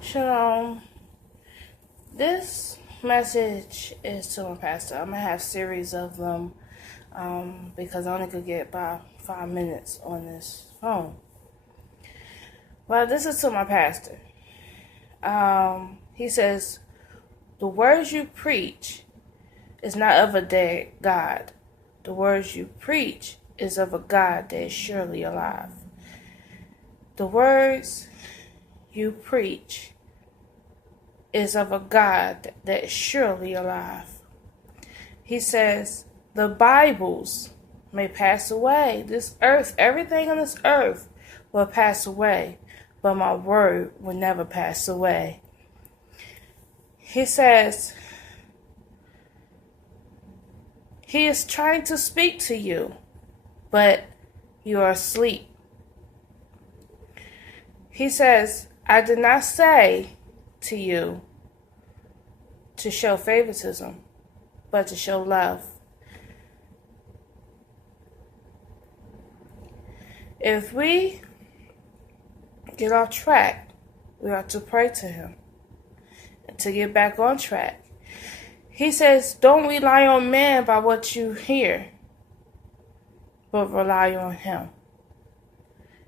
Shalom. This message is to my pastor. I'm going to have series of them because I only could get about 5 minutes on this phone. Well, this is to my pastor. He says, the words you preach is not of a dead God. The words you preach is of a God that is surely alive. The words you preach is of a God that is surely alive. He says, the Bibles may pass away. This earth, everything on this earth will pass away, but my word will never pass away. He says, he is trying to speak to you, but you are asleep. He says, I did not say to you to show favoritism, but to show love. If we get off track, we have to pray to him to get back on track. He says, don't rely on man by what you hear, but rely on him.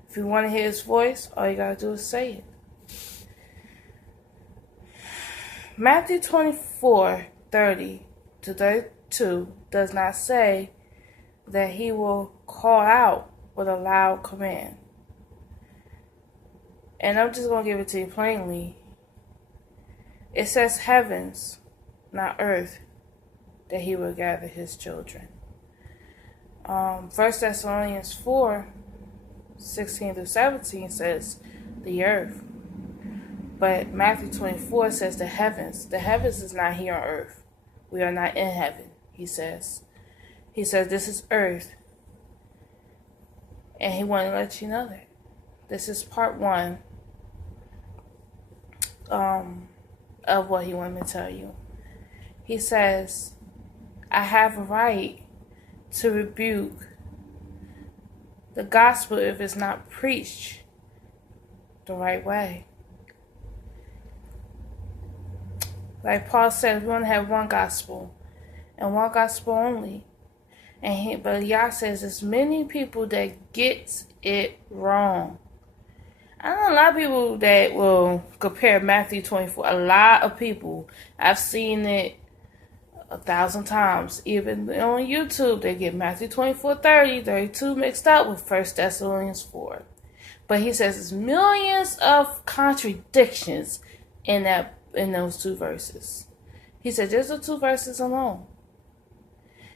If you want to hear his voice, all you got to do is say it. Matthew 24:30 to 32 does not say that he will call out with a loud command. And I'm just going to give it to you plainly. It says heavens, not earth, that he will gather his children. 1 Thessalonians 4:16-17 says the earth. But Matthew 24 says the heavens. The heavens is not here on earth. We are not in heaven, he says. He says this is earth. And he wanted to let you know that. This is part 1 of what he wanted me to tell you. He says, I have a right to rebuke the gospel if it's not preached the right way. Like Paul said, we want to have one gospel and one gospel only. But Yah says there's many people that gets it wrong. I know a lot of people that will compare Matthew 24. A lot of people. I've seen it 1,000 times. Even on YouTube, they get Matthew 24:30, 32 mixed up with 1 Thessalonians 4. But he says there's millions of contradictions in those 2 verses. He said just the 2 verses alone.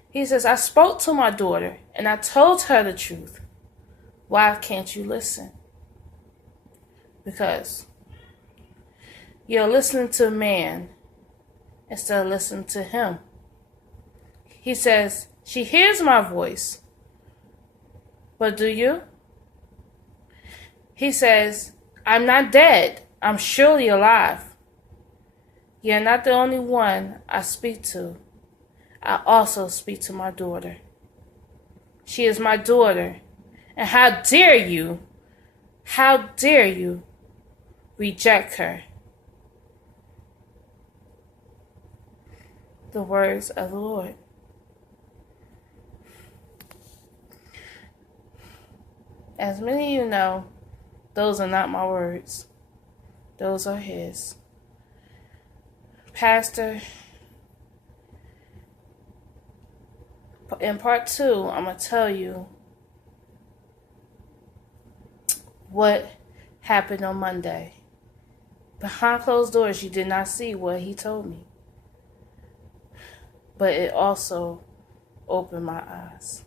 He says, I spoke to my daughter and I told her the truth. Why can't you listen? Because you're listening to man instead of listening to him. He says, she hears my voice, but do you? He says, I'm not dead. I'm surely alive. You're not the only one I speak to. I also speak to my daughter. She is my daughter. And how dare you reject her? The words of the Lord. As many of you know, those are not my words. Those are his. Pastor, in part 2, I'm going to tell you what happened on Monday. Behind closed doors, you did not see what he told me. But it also opened my eyes.